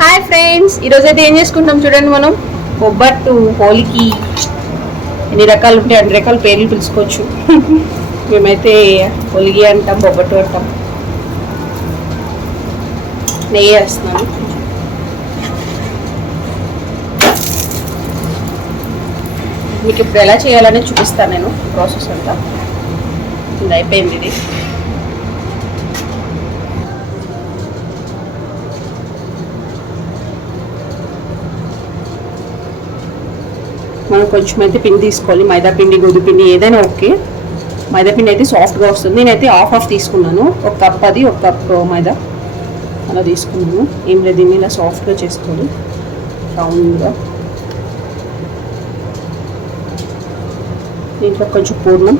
Hi friends ఈరోజు అయితే ఏం చేసుకుంటాం చూడండి మనం? బొబ్బట్టు హోలీకి ఎన్ని రకాలు ఉంటాయి అన్ని రకాల పేర్లు పిలుచుకోవచ్చు. మేమైతే హోలిగి అంటాం బొబ్బట్టు అంటాం. నెయ్యి వేస్తున్నాను. మీకు ఇప్పుడు ఎలా చేయాలని చూపిస్తాను నేను ప్రాసెస్ అంతా. అయిపోయింది ఇది. మనం కొంచెం అయితే పిండి తీసుకోవాలి. మైదా పిండి గోధుమ పిండి ఏదైనా ఓకే. మైదా పిండి అయితే సాఫ్ట్గా వస్తుంది. నేనైతే హాఫ్ హాఫ్ తీసుకున్నాను. ఒక కప్ అది ఒక కప్ మైదా. అలా తీసుకున్నాను. ఏం లేదు దీన్ని ఇలా సాఫ్ట్గా చేసుకోవాలి. రౌండ్గా. దీంట్లో కొంచెం పూర్ణం.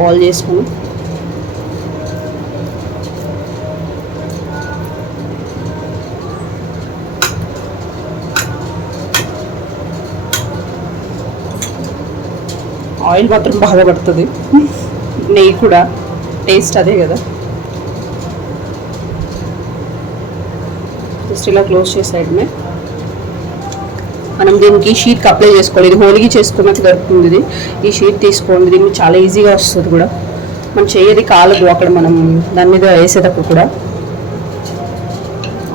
బాల్ చేసుకుని ఆయిల్ మాత్రం బాగా పడుతుంది. నెయ్యి కూడా టేస్ట్ అదే కదా. జస్ట్ ఇలా క్లోజ్ చేసేయడమే. మనం దీనికి షీట్కి అప్లై చేసుకోవాలి. ఇది హోలీకి చేసుకున్నట్టు దొరుకుతుంది ఇది. ఈ షీట్ తీసుకోండి. దీనికి చాలా ఈజీగా వస్తుంది కూడా. మనం చేయది కాలదు అక్కడ మనం దాని మీద వేసేటప్పుడు కూడా.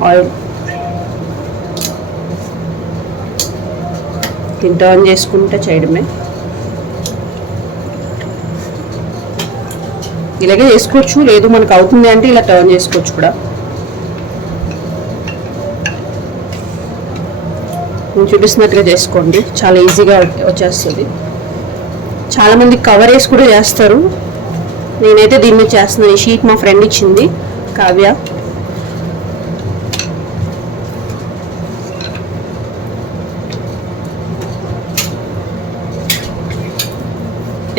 ఆయిల్ దీన్ని టర్న్ చేసుకుంటే చేయడమే. ఇలాగే చేసుకోవచ్చు. లేదు మనకు అవుతుంది అంటే ఇలా టర్న్ చేసుకోవచ్చు కూడా. నేను చూపిస్తున్నట్టుగా చేసుకోండి. చాలా ఈజీగా వచ్చేస్తుంది. చాలామంది కవర్ వేసి కూడా చేస్తారు. నేనైతే దీని మీద చేస్తున్నాను. ఈ షీట్ మా ఫ్రెండ్ ఇచ్చింది కావ్య.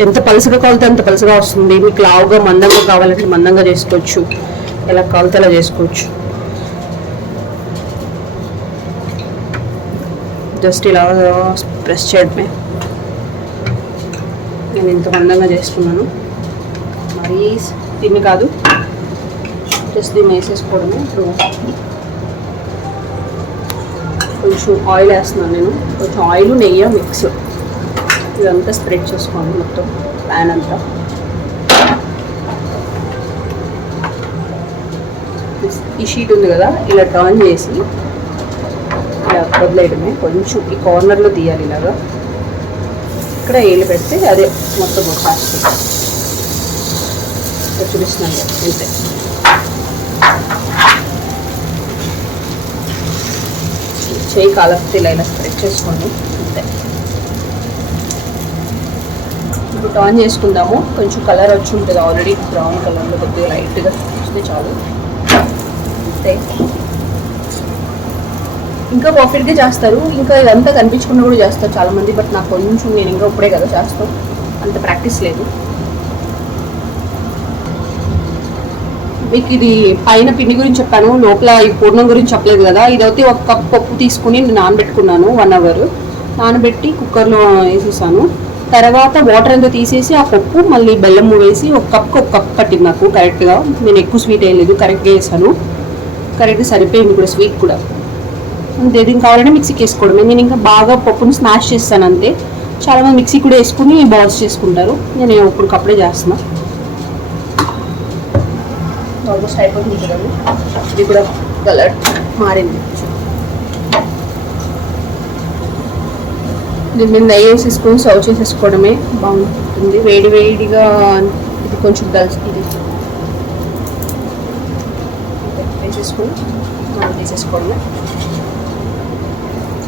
ఎంత పలుసగా కావాలితే అంత పలుసగా వస్తుంది. మీకు లావుగా మందంగా కావాలంటే మందంగా చేసుకోవచ్చు. ఎలా కావాలితే అలా చేసుకోవచ్చు. జస్ట్ ఇలా ప్రెస్ చేయడమే. నేను ఇంత మందంగా చేస్తున్నాను. మరీ దీన్ని కాదు. జస్ట్ దీన్ని వేసేసుకోవడమే. ఇప్పుడు కొంచెం ఆయిల్ వేస్తున్నాను నేను. కొంచెం ఆయిల్ నెయ్యి మిక్స్. ఇదంతా స్ప్రెడ్ చేసుకోండి మొత్తం ప్యాన్ అంతా. ఈ షీట్ ఉంది కదా ఇలా టర్న్ చేసి ఇలా వదిలేయడమే. కొంచెం ఈ కార్నర్లో తీయాలి ఇలాగా. ఇక్కడ ఏళ్ళు పెడితే అదే మొత్తం ఫాస్ట్ చూపిస్తున్నాను అంతే. చేయి కాలకపోతే ఇలా ఇలా స్ప్రెడ్ చేసుకోండి అంతే. ఇప్పుడు టర్న్ చేసుకుందాము. కొంచెం కలర్ వచ్చి ఉంటుంది ఆల్రెడీ బ్రౌన్ కలర్లో కొద్దిగా లైట్గా వస్తే చాలు. అంతే. ఇంకా పర్ఫెక్ట్గా చేస్తారు. ఇంకా ఇదంతా కనిపించకుండా కూడా చేస్తారు చాలా మంది బట్ నాకు కొంచెం నేను ఇంకా ఇప్పుడే కదా చేస్తాం. అంత ప్రాక్టీస్ లేదు. మీకు ఇది పైన పిండి గురించి చెప్పాను. లోపల ఈ పూర్ణం గురించి చెప్పలేదు కదా. ఇదైతే ఒక కప్ పప్పు తీసుకుని నేను నానబెట్టుకున్నాను వన్ అవర్ నానబెట్టి కుక్కర్లో వేసేసాను. తర్వాత వాటర్ అంతా తీసేసి ఆ పప్పు మళ్ళీ బెల్లం వేసి ఒక కప్కి ఒక కప్ పట్టింది నాకు కరెక్ట్గా నేను ఎక్కువ స్వీట్ వేయలేదు కరెక్ట్గా వేసాను కరెక్ట్గా సరిపోయింది కూడా స్వీట్ కూడా. అంతే దీనికి కావాలంటే మిక్సీకి వేసుకోవడమే. నేను ఇంకా బాగా పప్పును స్మాష్ చేస్తాను అంతే. చాలామంది మిక్సీ కూడా వేసుకుని బాల్స్ చేసుకుంటారు. నేను ఇప్పటికప్పుడే చేస్తున్నా. ఆల్మోస్ట్ అయిపోతుంది కదండి ఇది కూడా కలర్ మారింది. దీని మీద నెయ్యి వేసేసుకొని సర్వ్ చేసేసుకోవడమే బాగుంటుంది. వేడి వేడిగా ఇది కొంచెం దల్చి ఇది వేసేసుకొని మనం తీసేసుకోవడమే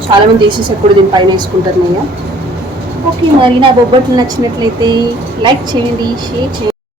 చాలామంది తీసేసేప్పుడు దీని పైన వేసుకుంటారు నెయ్యి. ఓకే మరి నా బొబ్బట్లు నచ్చినట్లయితే లైక్ చేయండి షేర్ చేయండి.